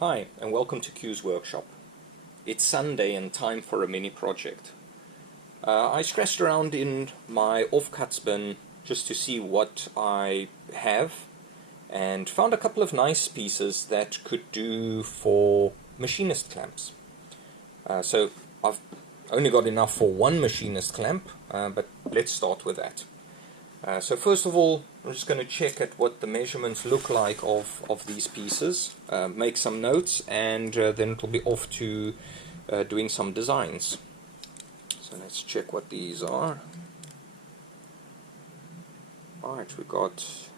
Hi, and welcome to Q's workshop. It's Sunday and time for a mini project. I scratched around in my offcuts bin just to see what I have and found a couple of nice pieces that could do for machinist clamps. So I've only got enough for one machinist clamp, but let's start with that. So first of all, I'm just going to check at what the measurements look like of these pieces, make some notes, and then it'll be off to doing some designs. So let's check what these are. Alright, we got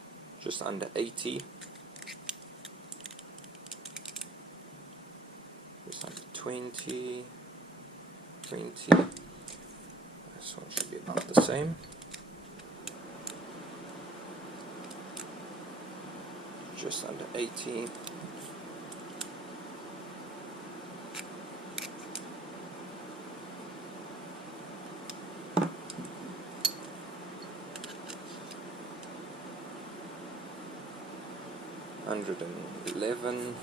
just under 80. Just under 20. 20. This one should be about the same. Just under 80. $111.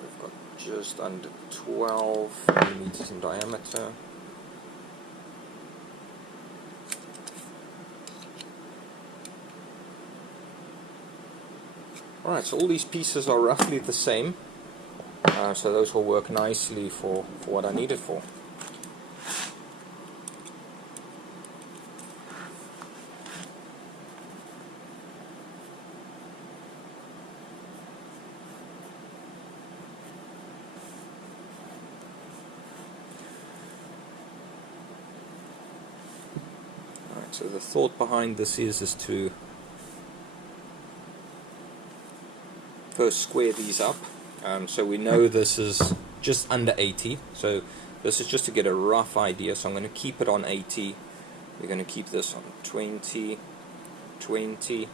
We've got just under 12 millimeters in diameter. Alright, so all these pieces are roughly the same, so those will work nicely for what I need it for. Alright, so the thought behind this is to first square these up, so we know this is just under 80, so this is just to get a rough idea. So I'm going to keep it on 80, we're going to keep this on 20, 20,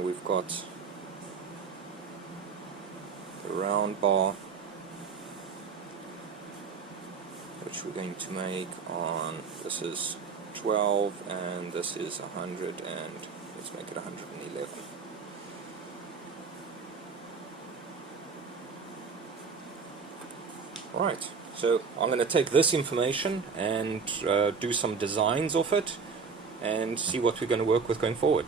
we've got the round bar, which we're going to make on, this is 12 and this is 100, and let's make it 111. Right, so I'm going to take this information and do some designs of it and see what we're going to work with going forward.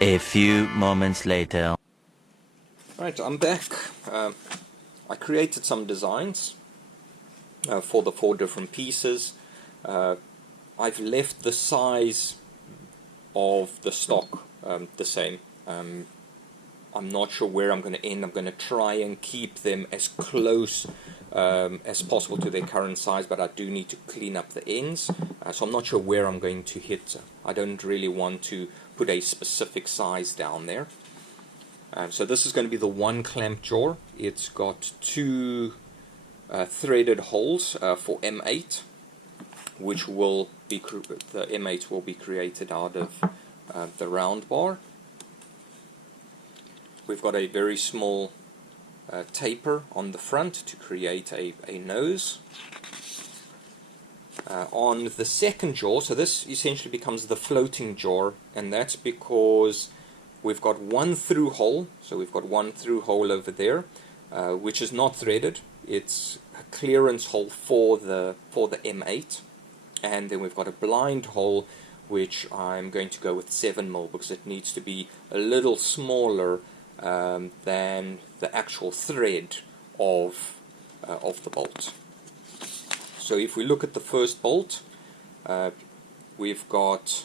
A few moments later. Right, I'm back. I created some designs for the 4 different pieces. I've left the size of the stock the same. I'm not sure where I'm going to end. I'm going to try and keep them as close as possible to their current size, but I do need to clean up the ends. So I'm not sure where I'm going to hit. I don't really want to put a specific size down there. So this is going to be the one clamp jaw. It's got 2 threaded holes for M8, which will be the M8 will be created out of the round bar. We've got a very small taper on the front to create a nose. On the second jaw, so this essentially becomes the floating jaw, and that's because we've got one through hole, so we've got one through hole over there, which is not threaded. It's a clearance hole for the M8, and then we've got a blind hole, which I'm going to go with 7mm because it needs to be a little smaller than the actual thread of the bolt. So if we look at the first bolt, we've got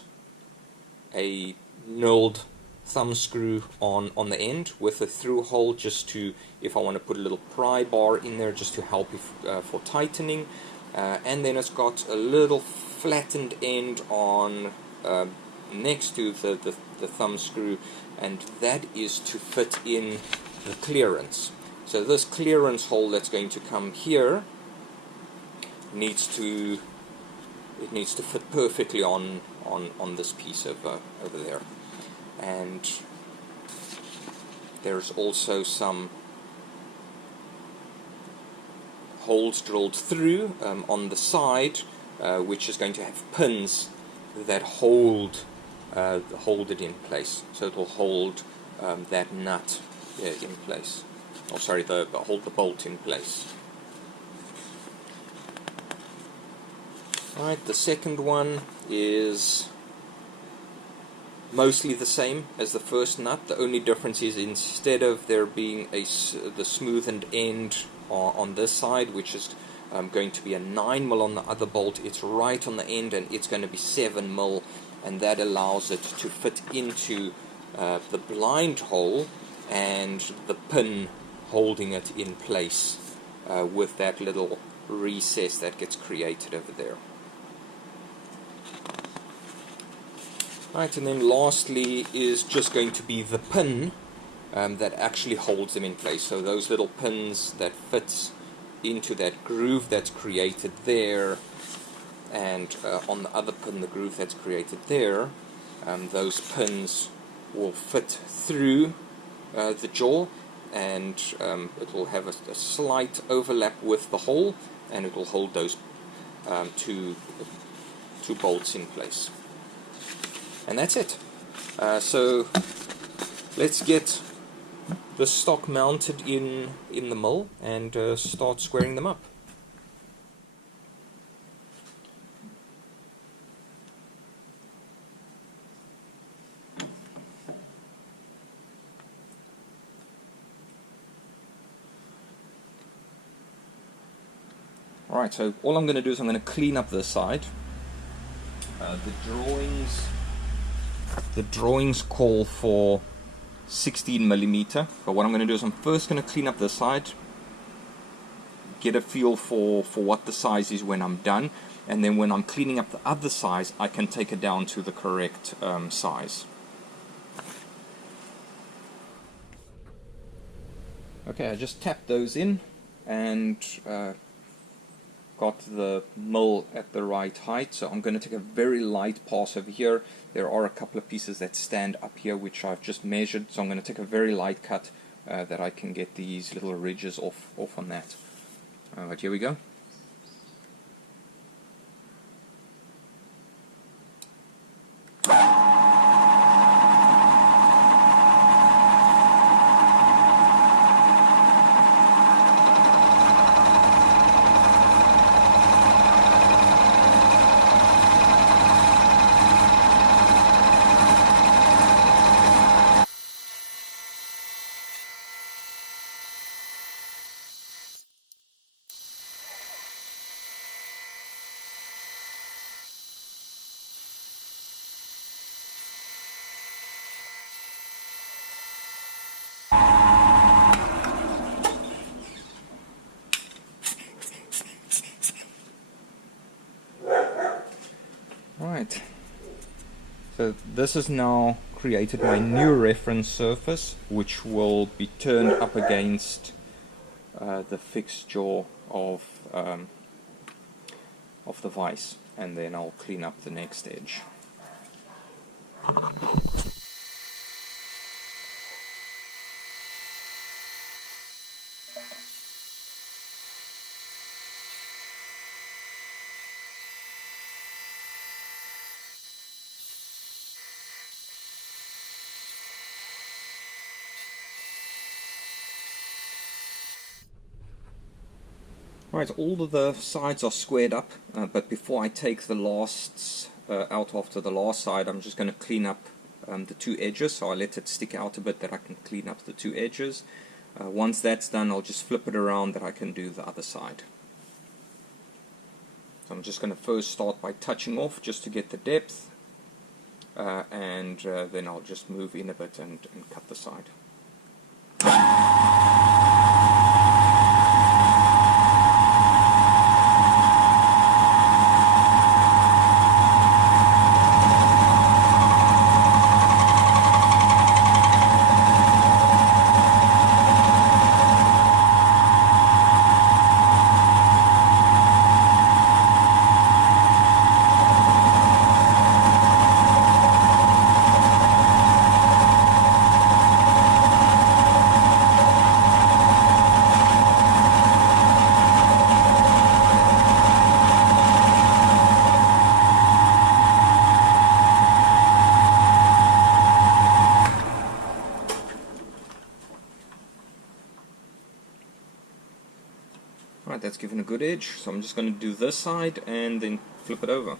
a knurled thumb screw on the end with a through hole, just to, if I want to put a little pry bar in there, just to help for tightening. And then it's got a little flattened end on next to the thumb screw, and that is to fit in the clearance. So this clearance hole that's going to come here needs to fit perfectly on this piece over there. And there's also some holes drilled through on the side, which is going to have pins that hold hold it in place. So it will hold that nut in place. Oh, sorry, hold the bolt in place. Alright, the second one is mostly the same as the first nut. The only difference is instead of there being the smoothened end on this side, which is going to be a 9mm on the other bolt, it's right on the end and it's going to be 7mm, and that allows it to fit into the blind hole and the pin holding it in place with that little recess that gets created over there. Right, and then lastly is just going to be the pin that actually holds them in place. So those little pins that fit into that groove that's created there, and on the other pin the groove that's created there, those pins will fit through the jaw, and it will have a slight overlap with the hole, and it will hold those two bolts in place. And that's it. So let's get the stock mounted in the mill and start squaring them up. Alright, so all I'm going to do is I'm going to clean up this side. The drawings call for 16mm, but what I'm going to do is I'm first going to clean up this side, get a feel for what the size is when I'm done, and then when I'm cleaning up the other size I can take it down to the correct size. Okay, I just tapped those in and got the mill at the right height, so I'm going to take a very light pass over here. There are a couple of pieces that stand up here which I've just measured, so I'm going to take a very light cut that I can get these little ridges off on that. Alright, here we go. Alright, so this has now created my new reference surface, which will be turned up against the fixed jaw of the vise, and then I'll clean up the next edge. Alright, all of the sides are squared up, but before I take the lasts out after the last side, I'm just going to clean up the two edges, so I let it stick out a bit that I can clean up the two edges. Once that's done, I'll just flip it around that I can do the other side. So I'm just going to first start by touching off just to get the depth, and then I'll just move in a bit and cut the side. Right, that's given a good edge, so I'm just going to do this side and then flip it over.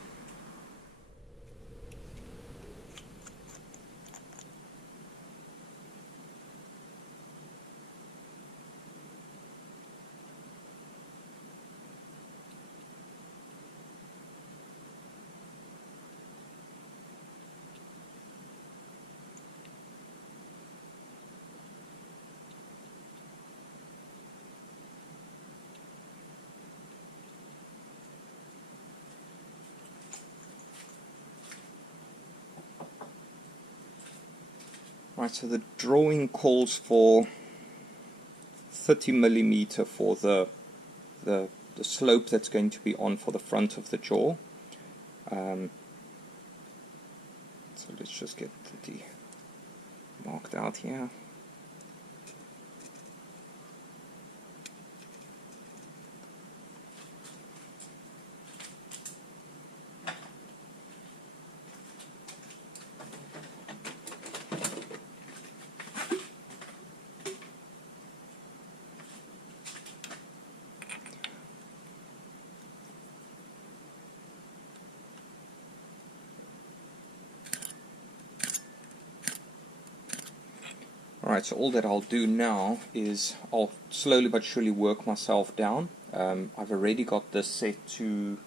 Right, so the drawing calls for 30mm for the slope that's going to be on for the front of the jaw. So let's just get 30 marked out here. Alright, so all that I'll do now is I'll slowly but surely work myself down. I've already got this set to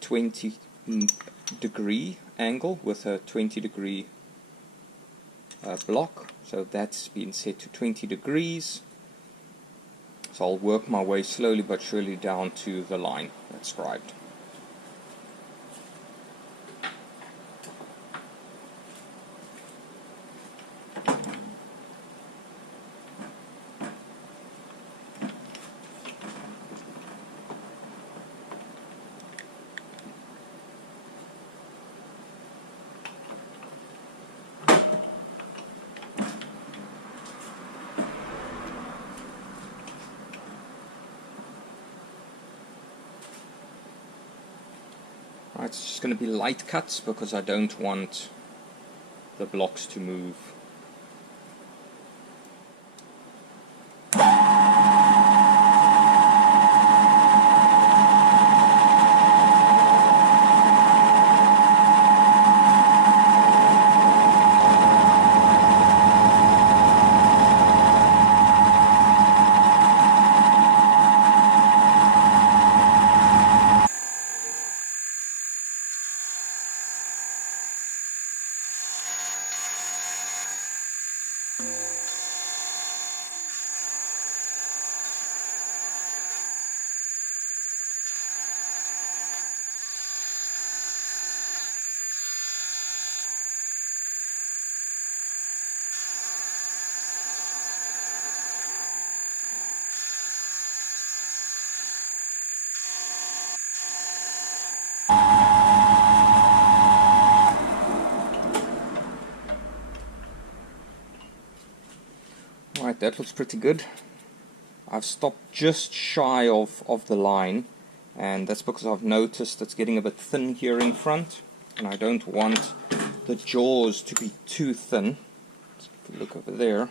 20-degree angle with a 20-degree block. So that's been set to 20 degrees. So I'll work my way slowly but surely down to the line that's scribed. Right, it's just going to be light cuts because I don't want the blocks to move. Right, that looks pretty good. I've stopped just shy of the line, and that's because I've noticed it's getting a bit thin here in front, and I don't want the jaws to be too thin. Let's have a look over there.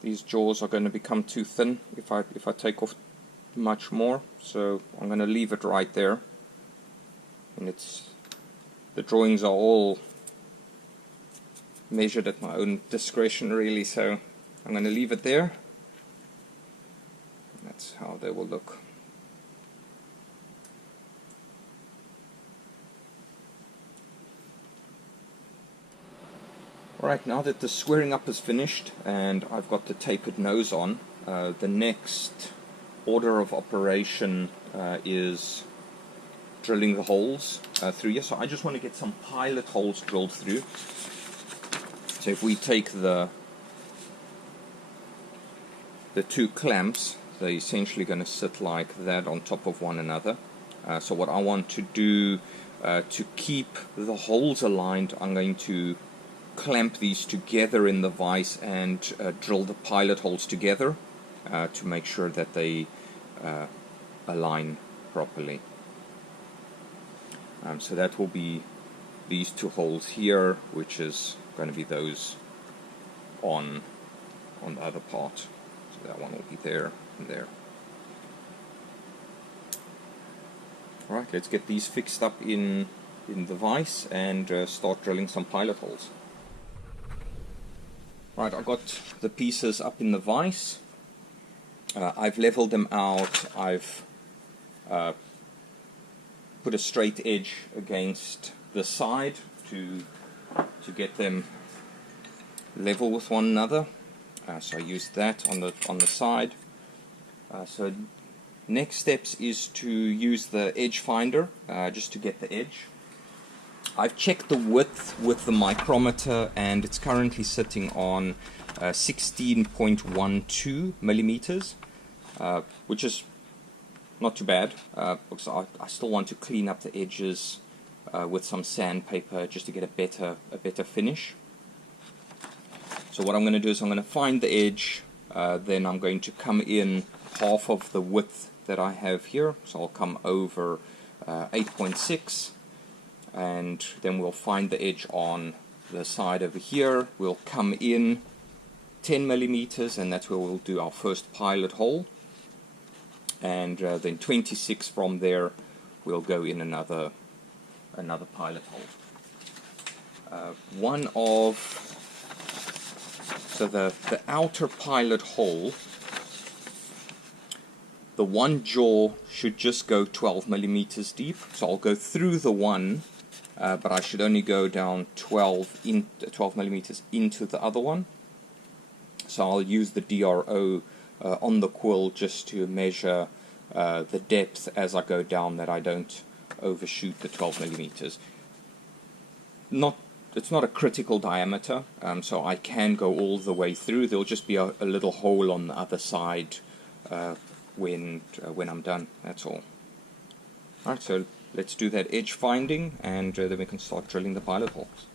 These jaws are going to become too thin if I take off much more, so I'm going to leave it right there. And the drawings are all measured at my own discretion really, so I'm going to leave it there. That's how they will look. Alright, now that the squaring up is finished and I've got the tapered nose on, the next order of operation is drilling the holes through here. So I just want to get some pilot holes drilled through. So if we take the two clamps, they're essentially going to sit like that on top of one another. So what I want to do to keep the holes aligned, I'm going to clamp these together in the vise and drill the pilot holes together to make sure that they align properly. So that will be these two holes here, which is going to be those on on the other part. So that one will be there and there. Right, let's get these fixed up in the vise and start drilling some pilot holes. Right, I've got the pieces up in the vise. I've leveled them out. I've put a straight edge against the side to get them level with one another. So I used that on the side. So next steps is to use the edge finder just to get the edge. I've checked the width with the micrometer and it's currently sitting on 16.12 millimeters, which is not too bad, because I still want to clean up the edges with some sandpaper just to get a better finish. So what I'm going to do is I'm going to find the edge, then I'm going to come in half of the width that I have here, so I'll come over 8.6, and then we'll find the edge on the side over here. We'll come in 10 millimeters, and that's where we'll do our first pilot hole, and then 26 from there we'll go in another pilot hole. So the outer pilot hole, the one jaw should just go 12 millimeters deep, so I'll go through the one, but I should only go down 12 millimeters into the other one. So I'll use the DRO on the quill just to measure the depth as I go down, that I don't overshoot the 12 millimeters. It's not a critical diameter, so I can go all the way through. There'll just be a little hole on the other side when I'm done, that's all. Alright, so let's do that edge finding, and then we can start drilling the pilot holes.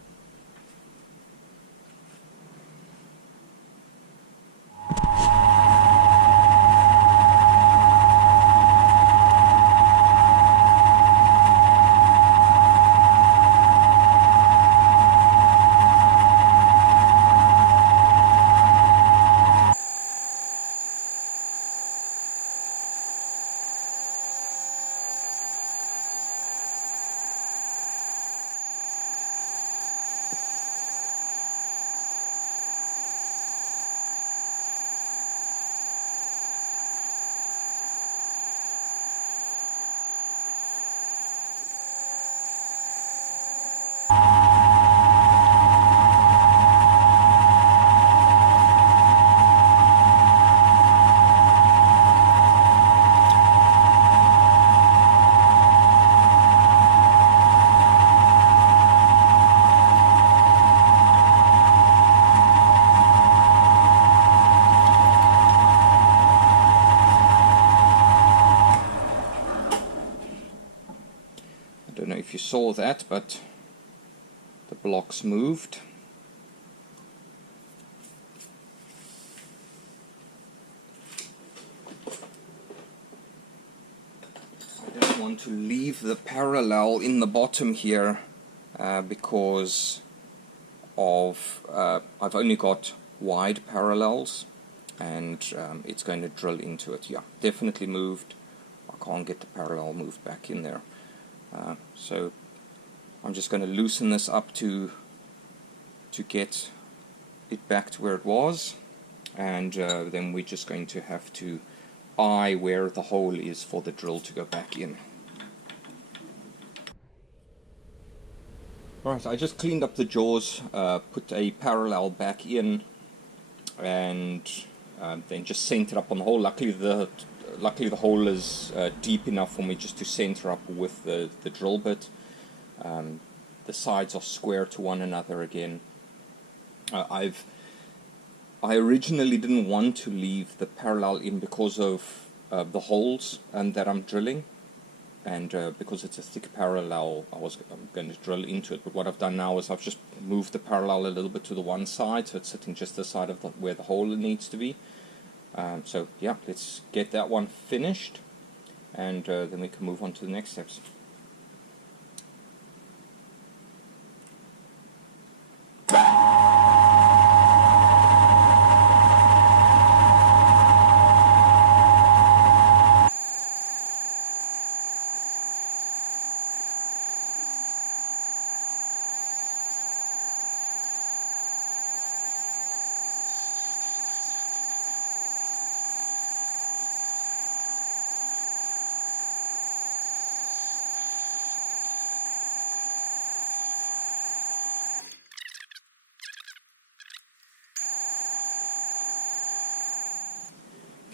I don't know if you saw that, but the blocks moved. I don't want to leave the parallel in the bottom here because of I've only got wide parallels, and it's going to drill into it. Yeah, definitely moved. I can't get the parallel moved back in there. So I'm just going to loosen this up to get it back to where it was, and then we're just going to have to eye where the hole is for the drill to go back in. Right, I just cleaned up the jaws, put a parallel back in, and then just center up on the hole. Luckily the hole is deep enough for me just to center up with the drill bit. The sides are square to one another again. I originally didn't want to leave the parallel in because of the holes that I'm drilling, and because it's a thick parallel I'm going to drill into it. But what I've done now is I've just moved the parallel a little bit to the one side, so it's sitting just the side of where the hole needs to be. So yeah, let's get that one finished, and then we can move on to the next steps.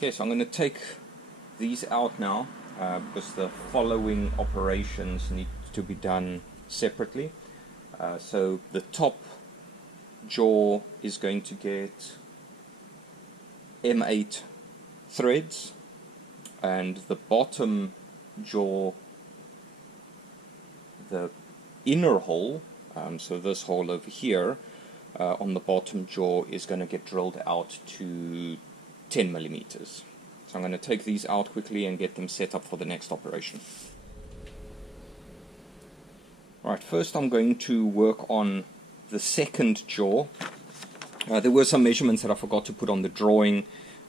Okay, so I'm going to take these out now because the following operations need to be done separately. So the top jaw is going to get M8 threads, and the bottom jaw, the inner hole, so this hole over here on the bottom jaw, is going to get drilled out to 10 millimeters. So I'm going to take these out quickly and get them set up for the next operation. Alright, first I'm going to work on the second jaw. There were some measurements that I forgot to put on the drawing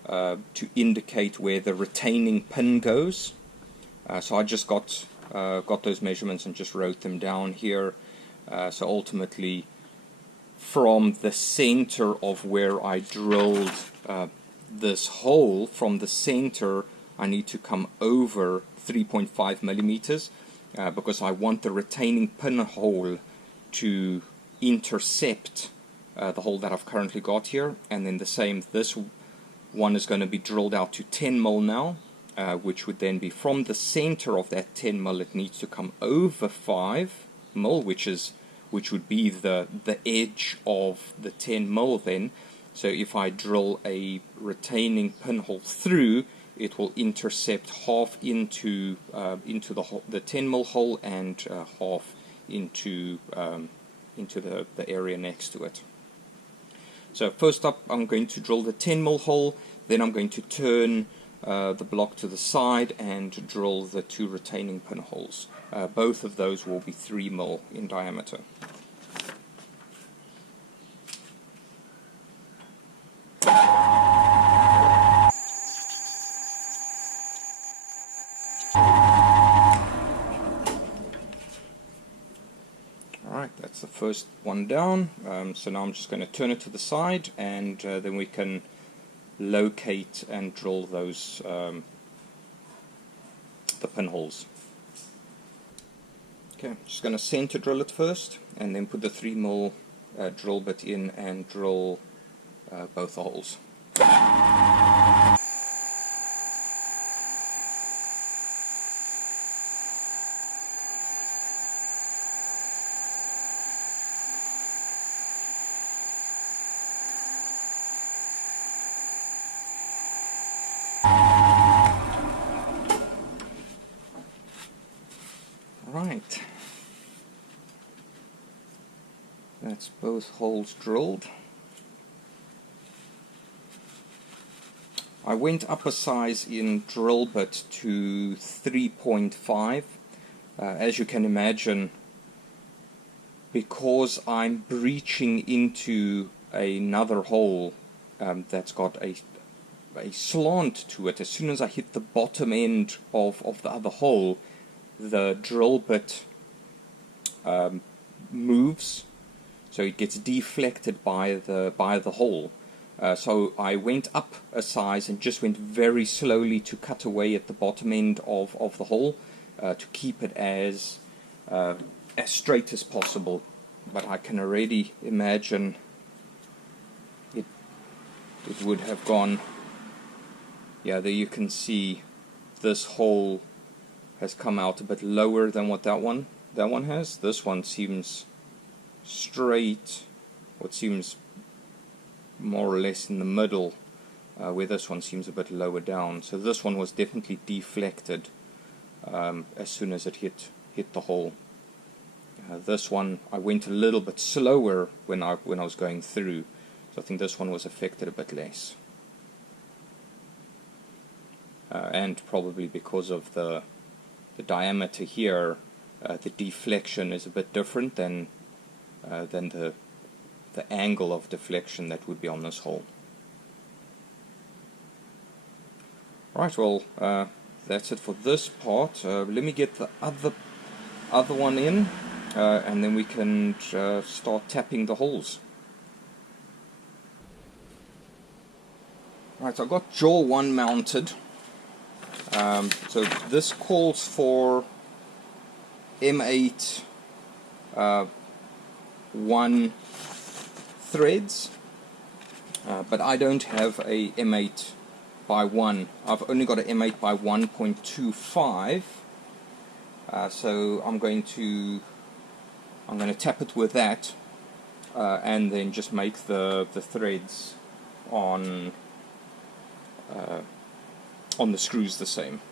to indicate where the retaining pin goes. So I just got those measurements and just wrote them down here. So ultimately, from the center of where I drilled this hole, from the center I need to come over 3.5 millimeters because I want the retaining pin hole to intercept the hole that I've currently got here, and then the same, this one is going to be drilled out to 10 mil now, which would then be from the center of that 10 mil, it needs to come over 5 mil, which would be the edge of the 10 mil then. So if I drill a retaining pinhole through, it will intercept half into the 10 mil hole and half into the area next to it. So first up, I'm going to drill the 10 mil hole, then I'm going to turn the block to the side and drill the 2 retaining pinholes. Both of those will be 3 mil in diameter. Alright, that's the first one down. So now I'm just going to turn it to the side, and then we can locate and drill those the pinholes. Okay, I'm just going to center drill it first, and then put the 3 mil drill bit in and drill both the holes. Right, that's both holes drilled. I went up a size in drill bit to 3.5. As you can imagine, because I'm breaching into another hole that's got a slant to it, as soon as I hit the bottom end of the other hole, the drill bit moves, so it gets deflected by the hole. So I went up a size and just went very slowly to cut away at the bottom end of the hole to keep it as straight as possible. But I can already imagine it would have gone. Yeah, there you can see this hole has come out a bit lower than what that one has. This one seems straight, what seems more or less in the middle, where this one seems a bit lower down. So this one was definitely deflected as soon as it hit the hole. This one I went a little bit slower when I was going through, so I think this one was affected a bit less, and probably because of the diameter here, the deflection is a bit different than the angle of deflection that would be on this hole. Right, well, that's it for this part. Let me get the other one in, and then we can start tapping the holes. Right, so I've got jaw 1 mounted. So this calls for M8 1 threads, but I don't have a M8 by 1. I've only got an M8 by 1.25, so I'm going to tap it with that, and then just make the threads on the screws the same.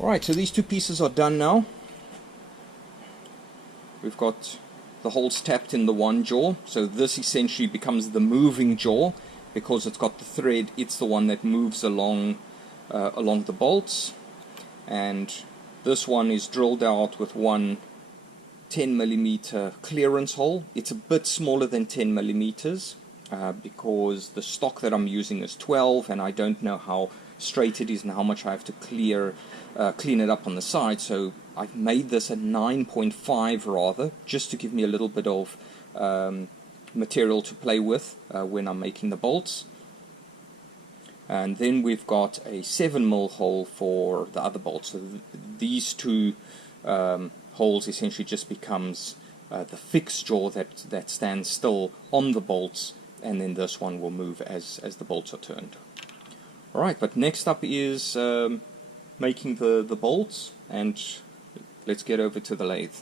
Alright, so these two pieces are done now. We've got the holes tapped in the one jaw, so this essentially becomes the moving jaw because it's got the thread. It's the one that moves along the bolts, and this one is drilled out with one 10mm clearance hole. It's a bit smaller than 10mm because the stock that I'm using is 12, and I don't know how straight it is and how much I have to clean it up on the side, so I've made this a 9.5 rather, just to give me a little bit of material to play with when I'm making the bolts. And then we've got a 7mm hole for the other bolts. So these two holes essentially just becomes the fixed jaw that stands still on the bolts, and then this one will move as the bolts are turned. Alright, but next up is making the bolts, and let's get over to the lathe.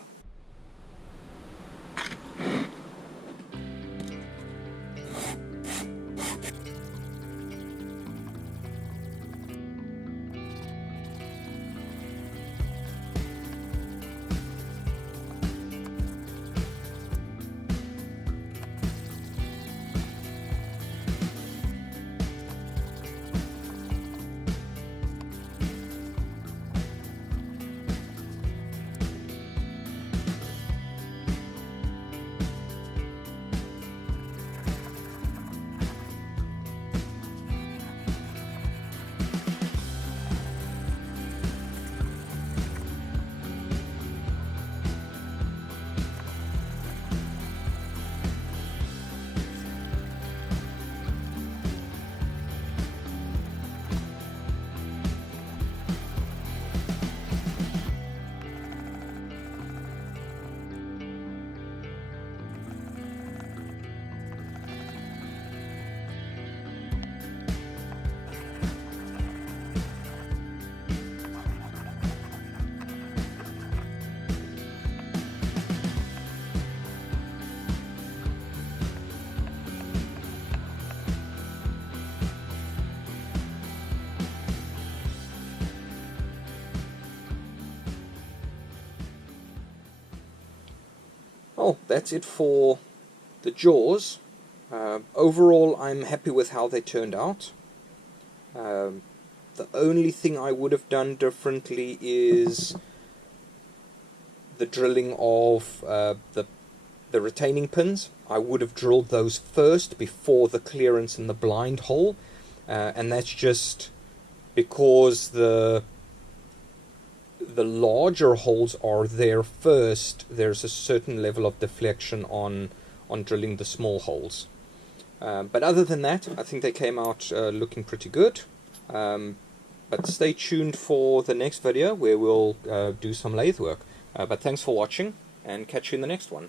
Oh, that's it for the jaws. Overall, I'm happy with how they turned out. The only thing I would have done differently is the drilling of the retaining pins. I would have drilled those first before the clearance in the blind hole, and that's just because the larger holes are there first. There's a certain level of deflection on drilling the small holes. But other than that, I think they came out looking pretty good. But stay tuned for the next video where we'll do some lathe work. But thanks for watching, and catch you in the next one.